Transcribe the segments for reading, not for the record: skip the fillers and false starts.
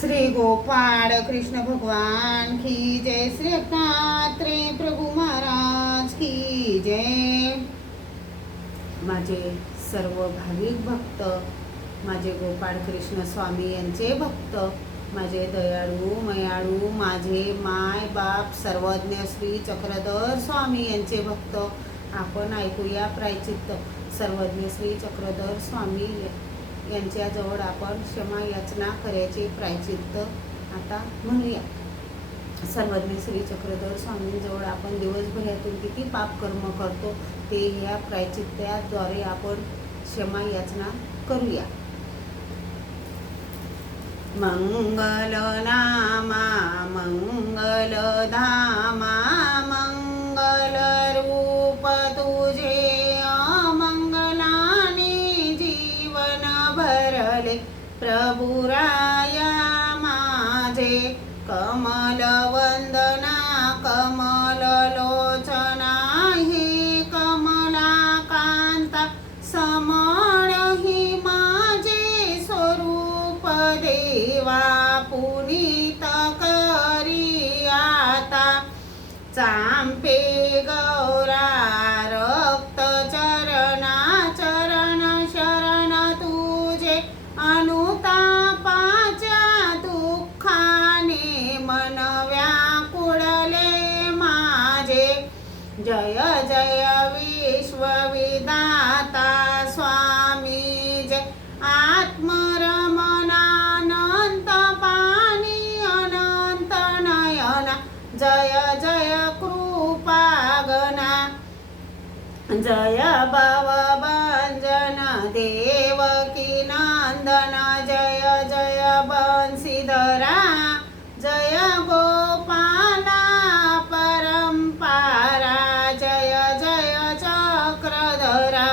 श्री गोपाळ कृष्ण भगवान की जय, श्री दत्तात्रेय प्रभु महाराज की जय। माझे सर्व भाविक भक्त, माझे गोपाळ कृष्ण स्वामी यांचे भक्त, माझे दयाळू मयाळू, माझे माय बाप सर्वज्ञ श्री चक्रधर स्वामी यांचे भक्त, आपण ऐकूया प्रायचित्त। सर्वज्ञ श्री चक्रधर स्वामी यांच्याजवळ आपण क्षमा याचना करायचे प्रायचित्त आता म्हणूया। सर्वज्ञ श्री चक्रधर स्वामींजवळ आपण दिवसभरातून किती पाप कर्म करतो ते या प्रायचित्ताद्वारे आपण क्षमा याचना करूया। मंगल नामा मंगल धामा मंगल रूप तुझे प्रभुराया माझे, कमल वंदना कमल लोचना हे कमलाकांता समण ही माझे स्वरूप देवा पुनीत करी आता। चांपे गौरा रक्त चरणा चरण शरण तुझे अनुतापाच्या दुःखाने मन व्याकुळले माझे। जय जय विश्वविधाता स्वामी जय, आत्मरमणानंत पाणी अनंत नयना। जय जय कृपागना, जय भवभंजन देवकी नंदन। जय जय बंशीधरा, जय गोपाला परंपारा। जय जय चक्रधरा,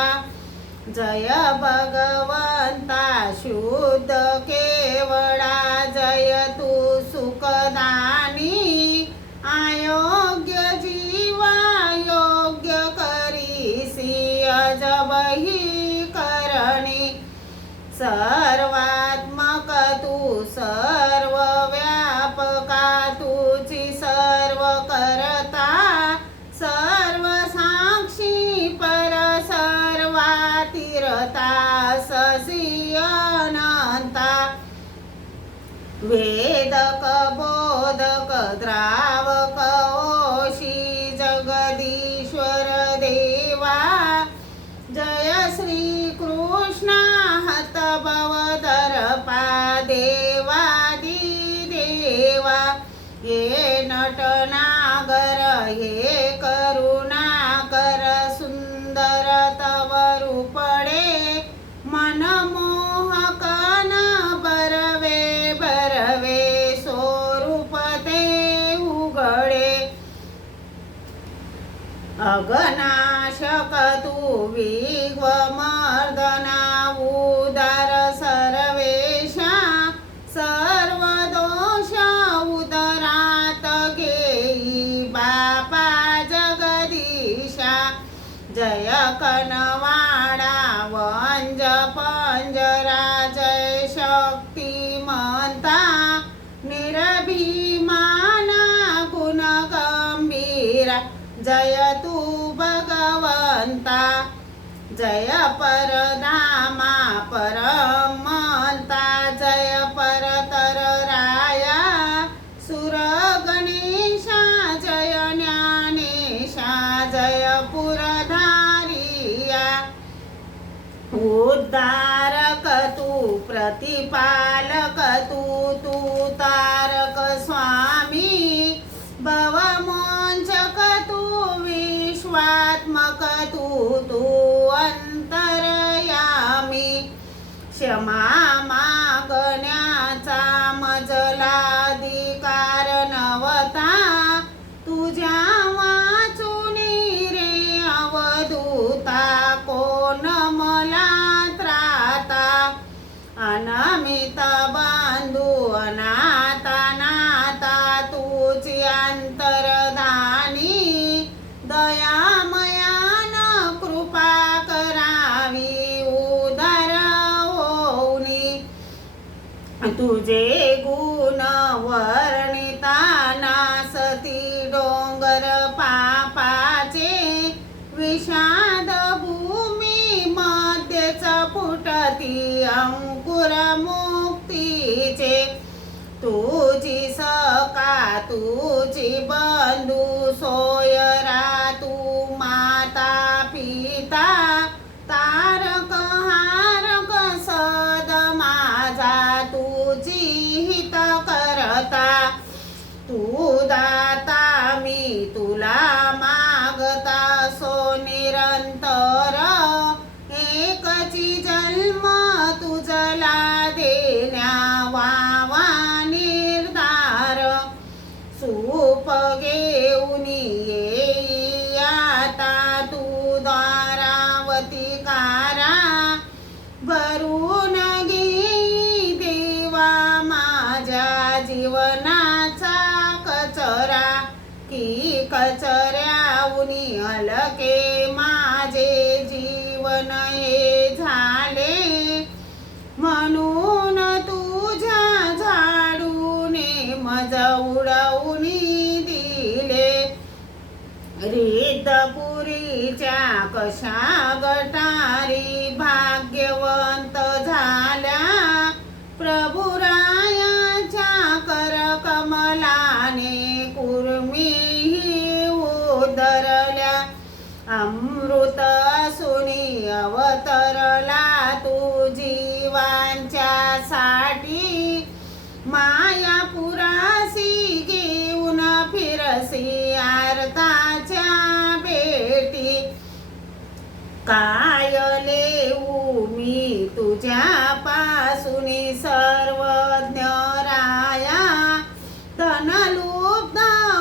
जय भगवंता शुद्ध केवळा। जय तू सुखदानी अयोग्य जीवा योग्य करीसी अजबही करणी। सर्वात्मक तू सर्व व्यापका तुझी सर्व करता। सर्व साक्षी पर सर्वातीरता ससी अनंता। वेदक बोधक द्रावक ओशी जगदीश्वर देवा। जय श्री कृष्ण हत भवदर्पा देवादी देवा। हे नटनागर हे करुणाकर सुंदर तव रूपडे। मनमोहक न बरवे बरवे स्वरूप ते उघडे। अगनाशक तू विघ्नमर्दना उदार सर्वेशा। सर्व दोष उदरात घेई बापा जगदीशा। जय कनवाडा वंज पंजरा, जय शक्तिमंता निर्भीमान गुण गंभीरा। जय तू भगवंता, जय परधामा परमंता। जय परतर राया सुर गणेशा। जय ज्ञानेशा, जय पुरधारिया। उद्धारक तू प्रतिपालक तू, तू तारक स्वामी। भवमोचक तू विश्वात्मक तू, तू अंतरयामी। क्षमा मागण्याचा मजला अधिकार नवता। तुझ्या वाचुनी रे अवधूता कोण मला त्राता। अनमित तुझे गुण वर्णिता नासती डोंगर पापाचे विषाद भूमी मध्येच फुटती अंकुर मुक्तीचे तुझी सका तुझी बंधू सोयरा तू माता पिता तारक हारक सद माझा तुझी हित करता तू दाता मी तुला मागता सो निरंतर एकची जन्म तुझला देण्या वावा निर्धार सूप घेऊन येई आता तू द्वारावती कारा भरून घेई देवा माझ्या जीवनाचा कचरा की कचऱ्याहुनी हलके माझे जीवन हे झाले म्हणून तुझ्या झाडूने मज उडवून दिले रिद्धपुरीच्या कशा गटारी भाग्यवंत झाल्या प्रभुरायाच्या करकमलाने कुर्मीही उदरल्या अमृत सुनी अवतरला तू जीवांच्या साठी मायापुरासी घेऊन फिरसी आरताच्या भेटी काय लेऊ मी तुझ्या पासून सर्वज्ञ राया धनलुब्ध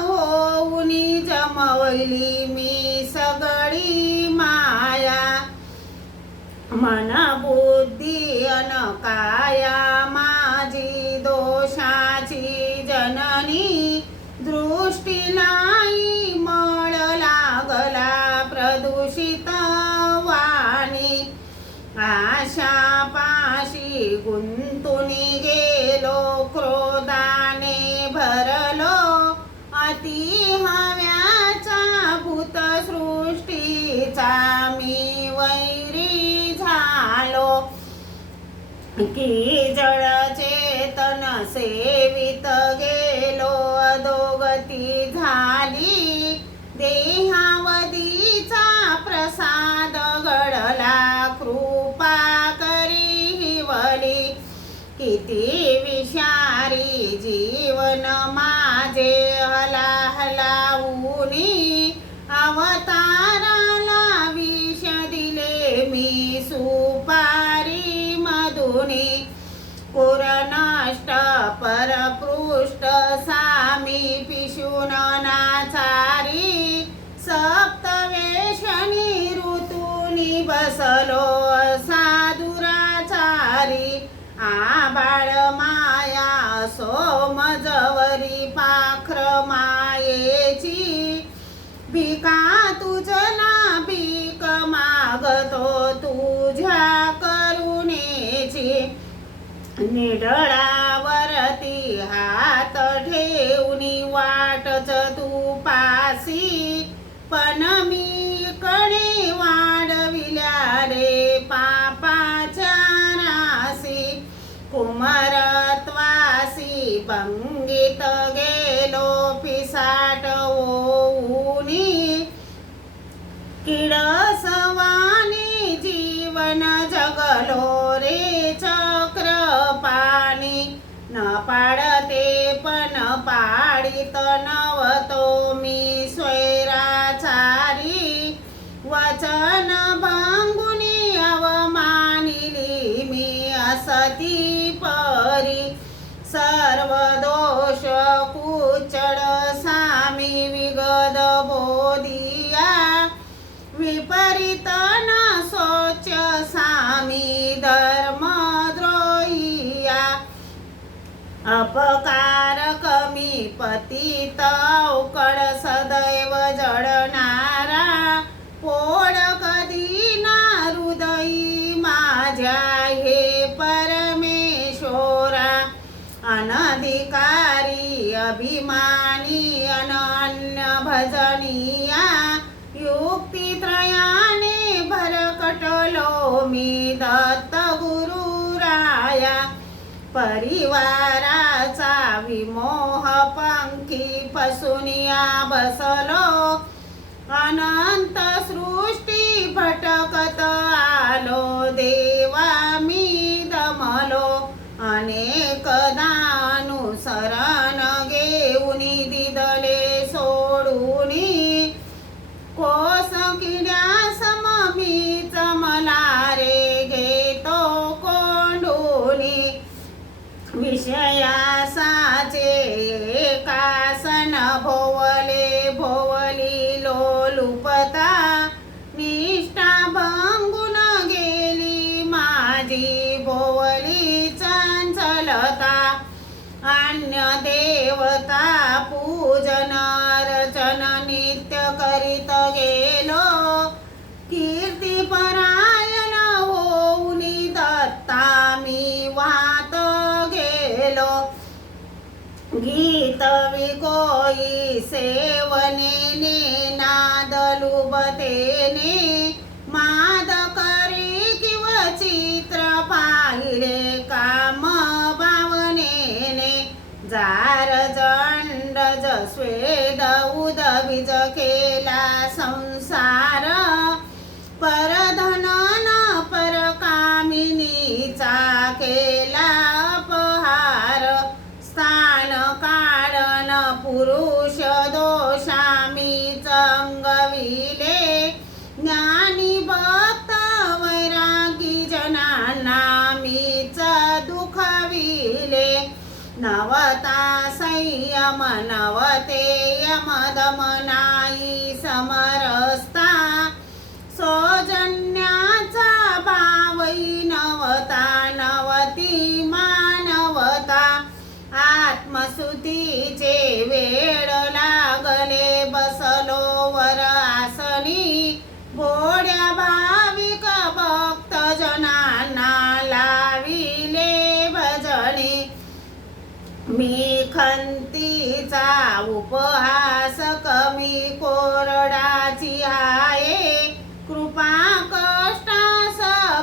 होऊन जमवली मी सगळी माया मन बुद्धी अन काया माझी दोषाची जननी दृष्टीलाही मळ लागला प्रदूषित वाणी आशा पाशी गुंतून गेलो क्रोधाने भरलो अति हव्याचा भूत सृष्टीचा मी वैरी झालो की जड चेतन सेवित गेलो अधोगती झाली देहावधीचा प्रसाद घडला कृपा करी हिवली किती विषारी जीवन माझे हलाहलाऊनी अवताराला विष दिले मी सुपारी मधुनी पुरनष्ट परपृष्ठ सामी पिशून नाचारी सप्तवेशनी ऋतूनी बसलो असा दुराचारी आबाळ माया सोमजवरी पाखर मायेची भिका तुझला भीक मागतो तुझ्या करुणेची निडळावरती हात ठेवूनी वाटच तू पासी पण मी कडे वाढविल्या रे पापाच्या रासी कुमारत्वासी भंगित गेलो पिसाट होऊनी किडसवानी जीवन जगलो रे चक्रपाणी न पाडते पण पाडित नवतो मी स्वैराचारी वचन भांगुनी अवमानिली मी असती परी सर्व दोष कुचड सामी विगद बोधिया विपरीत न सोच सामी धर्म द्रोहिया अपकार कमी पतित अवकड सदैव जडणारा पोड कधी ना हृदयी माझ्या हे परमेश्वरा अनधिकारी अभिमानी अनन्य भजनीया युक्तित्रयाने भरकटलो मी दत्त गुरुराया परिवाराचा विमोह पंखी फसुनिया बसलो अनंत सृष्टी भटकत आलो देवा मी दमलो अनेकदा अनुसरण घेऊनी दिदले सोडूनी कोस किड्या सम मी चमला रे घेतो कोंडूनी विषयासाचे एकासन भोवले भोवली लोलुपता निष्ठा भंगून गेली माझी भोवली चंचलता अन्य देवता पूजन अर्चन नित्य करीत गेलो कीर्तिपरायण होऊनी दत्ता मी वाहत गेलो गीत विकोई सेवनेने नादलुबतेने माद करी किंव चित्र पाहिले काम भावनेने जार जंड जस्वेद उदबीज केला संसार परधन न परकामिनीचा केला अपहार स्थान काढन पुरुष दोषामी चंगविले ज्ञानी भक्त वैरागी जनांना मीच दुखविले नवता संयम नवते यमदमनाई समरस्ता सौजन्याचा भावई नवता नवती मानवता आत्मस्तुतीचे वेळ लागले बसलो वर आसनी भोड्या भाविक भक्त जनांना लाविले भजनी मी खंतीचा उपहास कमी कोरडाची आहे कृपा कष्टास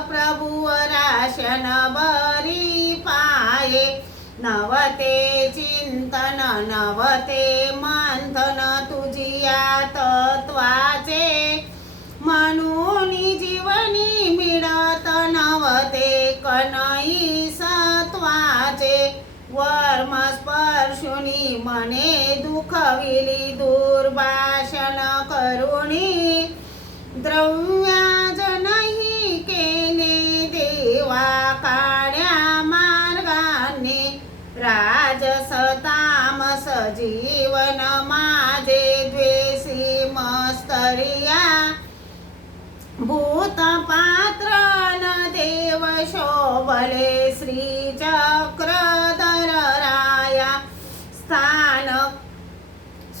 प्रभू राशन बरी पाये नवते चिंतन नवते मंथन तुझिया तत्वाचे म्हणून जीवनी मिळत नवते कनई सत्वाचे वर्म स्पर्शुनी मने दुखविली दुर्भाषण करुणी द्रव्याजनही केले देवा काड्या मार्गाने राजस तामस जीवन माझे द्वेषी मस्तरिया भूत पात्र न देव शोभले श्री चक्रधर राया स्थान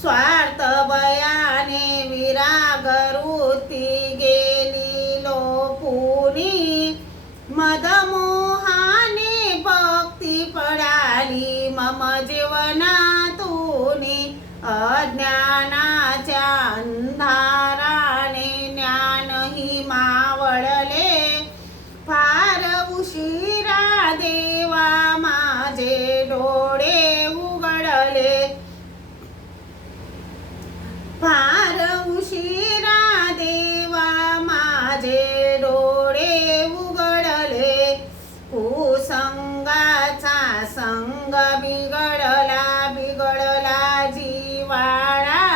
स्वार्थ बयाने विराग वृत्ती गेली लोपुनी मदमोहाने भक्ती पडाली मम जीवनातूनी अज्ञानाच्या अंधाराने ज्ञानही मावळले फार उशिरा देवा माझे डोळे उघडले फार उशिरा देवा माझे डोळे उघडले कुसंगाचा संग बिघडला बिघडला जीवाळा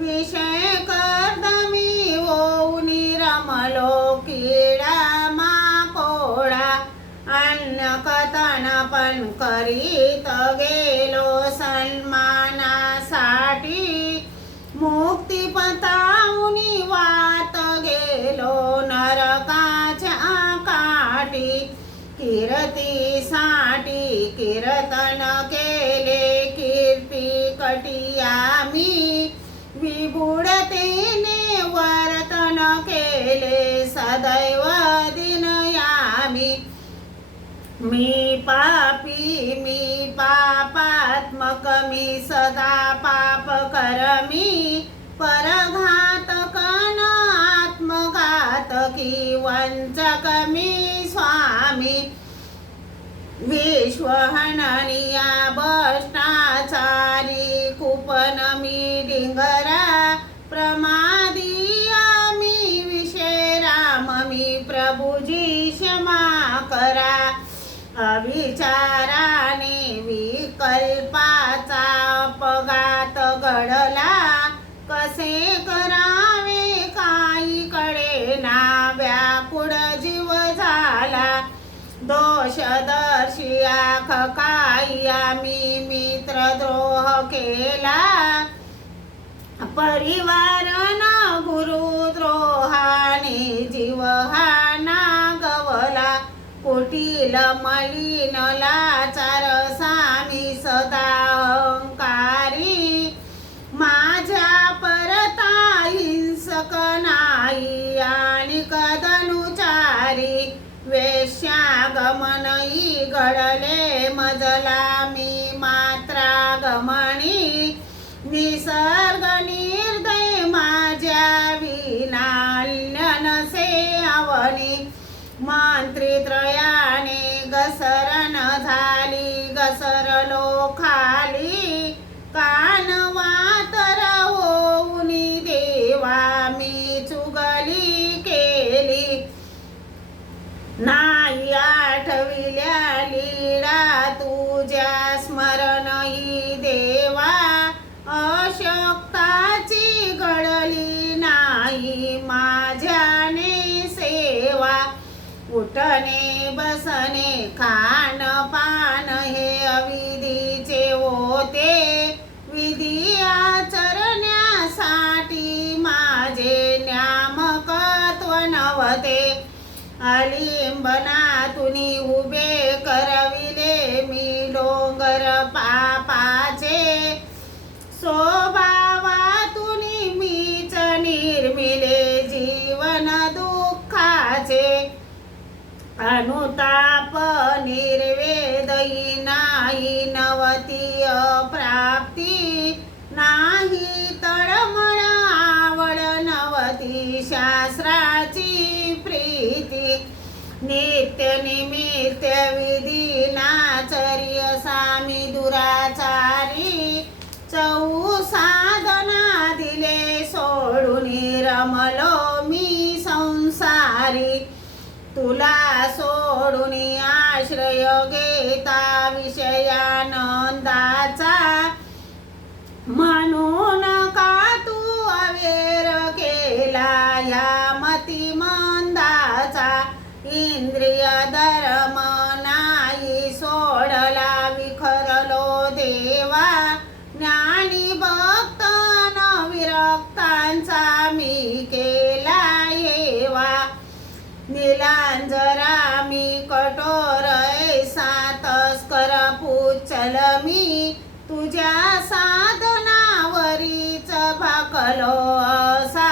विषय कर्दमी होऊन रमलो किडा माकोडा अन्य कथन पण करीत गेलो सन्मानासाठी मुक्तिपथाहुनी वाट गेलो नरकाच्या काठी कीर्तीसाठी कीर्तन केले कीर्ती कटिया मी विबुडतेने वर्तन केले सदैव दिनयामी मी पापी पापात्मक मी सदा पाप करमी परघातक न आत्मघातकी वंचक मी स्वामी विश्वहननिया भ्रष्टाचारी कुपन मी डिंगरा प्रमादिया मी विषयराम मी प्रभुजी क्षमा करा अविचाराने विकल्पाचा अपघात घडला कसे करावे काही कळेना व्याकुळ जीव झाला दोषदर्शी आख काही आम्ही मित्रद्रोह केला परिवार न गुरुद्रोहाने जीव हा नागवला कुटील मलिन लाचार सामी सदा अहंकारी माझ्या परता हिंसक नाही आणि कदनुचारी वेश्यागमनही घडले मजला मी मात्रागमनी निसर्ग निर्दय माझ्या विनाल्य नसे आवनी मंत्रित्रयाने घसरण झाली घसरलो खाली कानवातर होऊनी देवा मी चुगली केली नाही आठविल्या लीळा तुझ्या स्मरणही देवा अशक्ताची घडली नाही माझ्याने सेवा उठणे बसणे खान पान हे अविधीचे होते विधी आचरण्यासाठी माझे न्यामकत्व नव्हते अलिंबनातून उभे करविले मी डोंगर पापाचे स्वभावातून मीच निर्मिले जीवन दुःखाचे अनुताप निर्वेदही नाही नवती अप्राप्ती नाही तळमळ आवड नवती शास्त्राची प्रीती नित्य निमित्त विधीनाचर्य सामी दुराचारी चौ साधना दिले सोडून रमलो मी संसारी तुला सोडून आश्रय घेता विषयानंदाचा म्हणून का तू अवेर केला या मतिमंदाचा इंद्रिय धर्म नाही सोडला विखरलो देवा ज्ञानी भक्त न विरक्तांचा मी केला हेवा नीलांजरा मी कठोर ऐसा तस्कर पुच्छल मी तुझ्या साधनावरीच भाकलो असा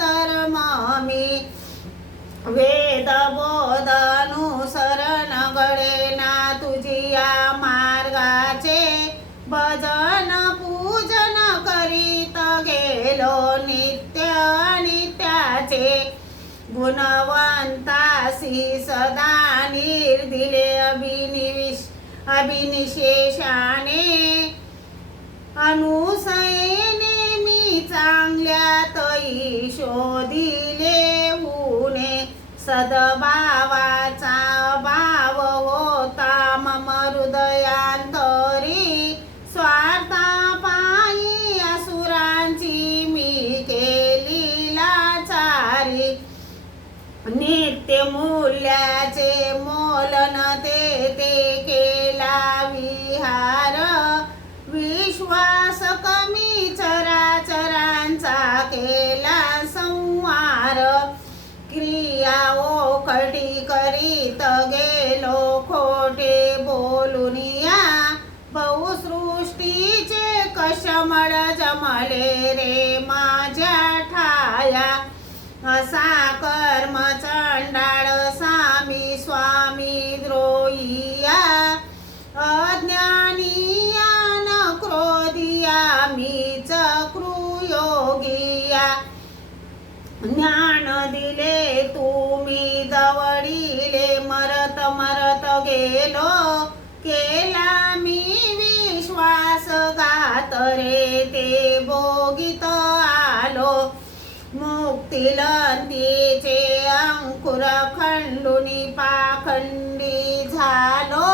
धर्म मी वेद बोध अनुसरण घडेना तुझिया मार्गाचे भजन पूजन करीत गेलो नित्य नित्याचे गुणवंतासी सदा निर्दिले अभिनिशेषाने अनुसयेने मी चांगल्यातही शोधिले ऊने सद्भावाचा भाव होता मम हृदयांतरी स्वार्थापायी असुरांची मी केली लाचारी नित्य मूल्याचे मोल न ते केला विहार विश्वास कमी चराचरांचा केला संहार क्रिया ओखटी करीत गेलो खोटे बोलून या बहुसृष्टीचे कशमळ जमले रे माझ्या ठाया असा कर्म चंडाळ सामी स्वामी द्रोहिया अज्ञानी ज्ञान दिले तुम्ही जवळीले, मरत मरत गेलो केला मी विश्वासघात रे, ते भोगीत आलो मुक्तिलंतीचे अंकुर खंडुनी पाखंडी झालो,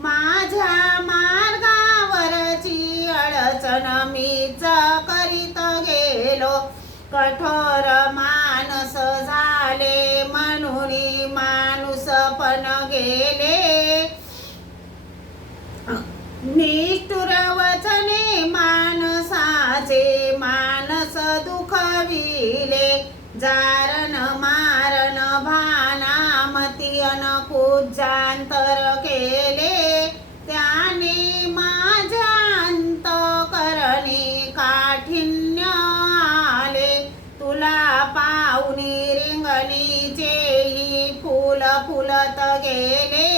माझ्या मार्गावरची अडचण मीच करीत गेलो, कठोर मानस झाले म्हणून माणूस पण गेले, निष्ठुर वचने माणसाचे मानस दुखविले, जारण मारण भानामती अनकुजांतर केले, त्याने माझ्या अंतकरणी काठिण्य आले, तुला पाहुनी रिंगणीचेही फुल फुलत गेले,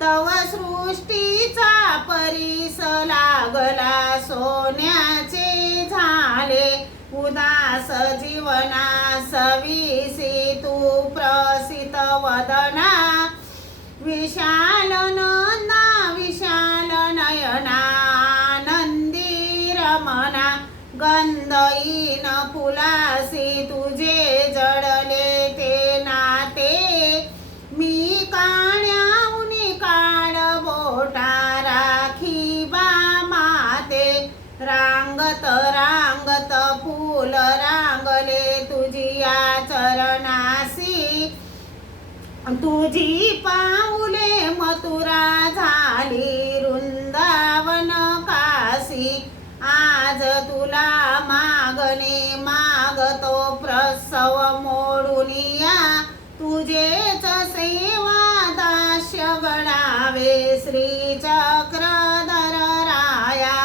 तव सृष्टीचा परीस लागला सोन्याचे झाले, उदास जीवना सविसी तू प्रसित वदना, विशाल नंदा विशाल नयना आनंदी रमना, गंधहीन फुलासी तुझे जडले ते नाते, मी काण्याहुनी काळ बोटा राखी बा माते, रांगत रांगत फूल रांगले तुझिया चरणासी, तुझी पाऊले मथुरा झाली वृंदावन काशी, आज तुला मागणे मागतो प्रसव मोडुनिया, तुझेच सेवा दास्य गणावे श्री चक्रधर राया,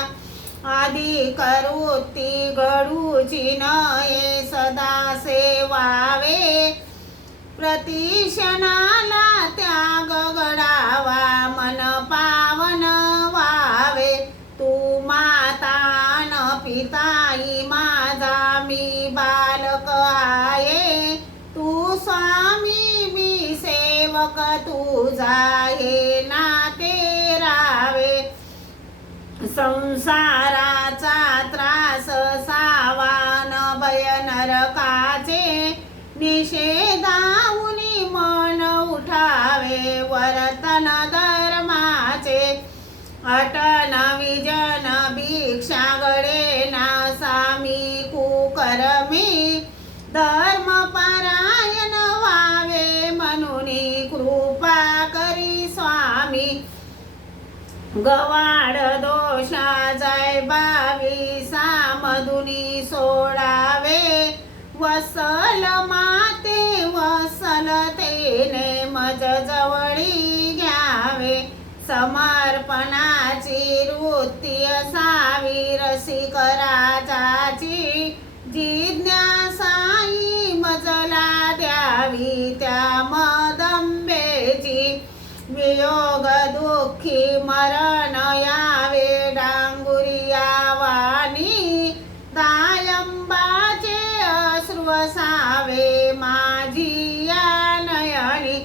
आदि करुती घडूची नये सदा सेवावे, प्रतिक्षणाला त्याग घडावा मन पावन व्हावे, तू माता न पिताई माझा मी बालक आहे, तू स्वामी मी सेवक तुझा हे नाते रावे, संसाराचा त्रास सावान भय नरकाचे, निषेधाहुनी मन उठावे वर्तन धर्माचे, अटन विजन भिक्षा गडे ना सामी कुकर्मी, धर्म पारायण व्हावे म्हणून कृपा करी स्वामी, गवाड दोषा जय बावीसा मधुनी सोडावे, वसल माते वसलतेने मज जवळी घ्यावे, समर्पणाची वृत्ती असावी रसिक राजाची, जिज्ञासाई मजला द्यावी त्या मदंबेची, वियोग दुःखी मरण यावे डांगुरिया वाणी, दायंबाचे अश्रू असावे माझी या नयनी,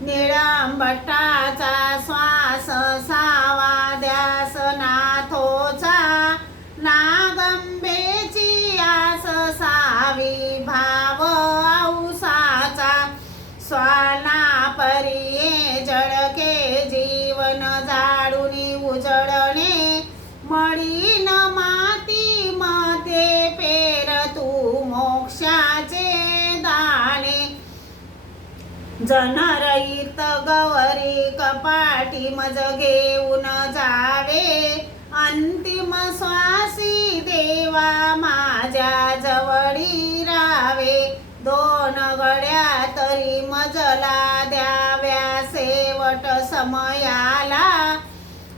निळंबटाचा श्वास सावा ध्यास नाथोचा, नागंबेची आस सावी भाव औसाचा, स्वाना परिये जळके जीवन जाडुनी उजळणे, मळीन माती मध्ये पेर तू मोक्षाचे दाणे, जनरहित गवरी कपाटी मज घेऊन जावे, अंतिम श्वासी देवा माझ्या जवळी रावे, दोन घड्या तरी मजला द्याव्या शेवट समयाला,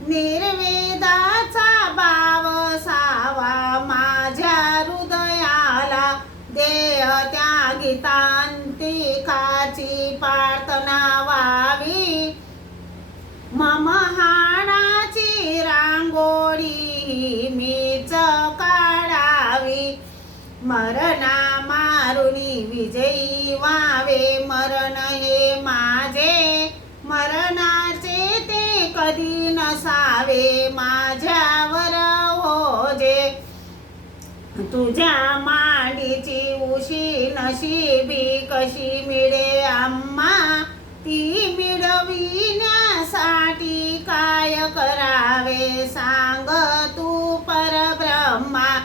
निर्वेदाचा भाव सावा माझ्या हृदयाला, देह त्यागितांतिकाची प्रार्थना व्हावी, मम हाडाची रांगोळी मीच काढावी, मरणा मारुनी नसावे माझ्यावर ओझे. तुझ्या मांडीची उशी नशिबी कशी मिळे आम्हा, ती मिळविण्यासाठी काय करावे सांग तू परब्रह्मा.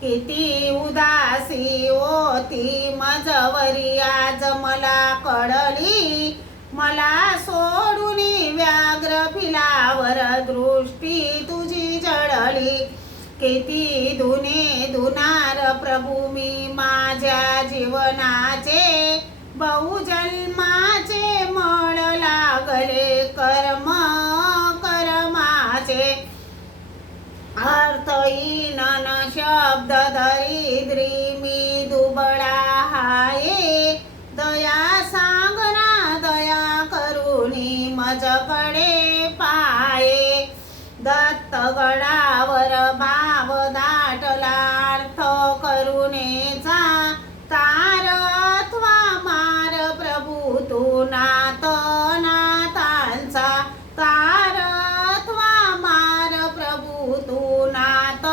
किती उदासी होती मजवरी आज मला कळली, मला सोडून व्याघ्र पिलावर दृष्टी तुझी जळली. किती धुणे धुणार प्रभू मी माझ्या जीवनाचे, बहुजन्माचे मळ लागले कर्म कर्माचे. अर्थहीन शब्द दरिद्री मी दुबळा हाये, दया सांगना दया करुणी मजकडे पाये. दत्तगडावर भाव दाटला अर्थ करुणेचा, तार अथवा मार प्रभू तू नाथ नाथांचा. तार अथवा मार प्रभू तू नाथ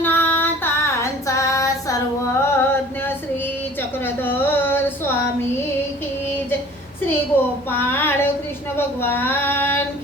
नाथांचा. सर्वज्ञ श्री चक्रधर स्वामी की जय. श्री गोपाळ कृष्ण भगवान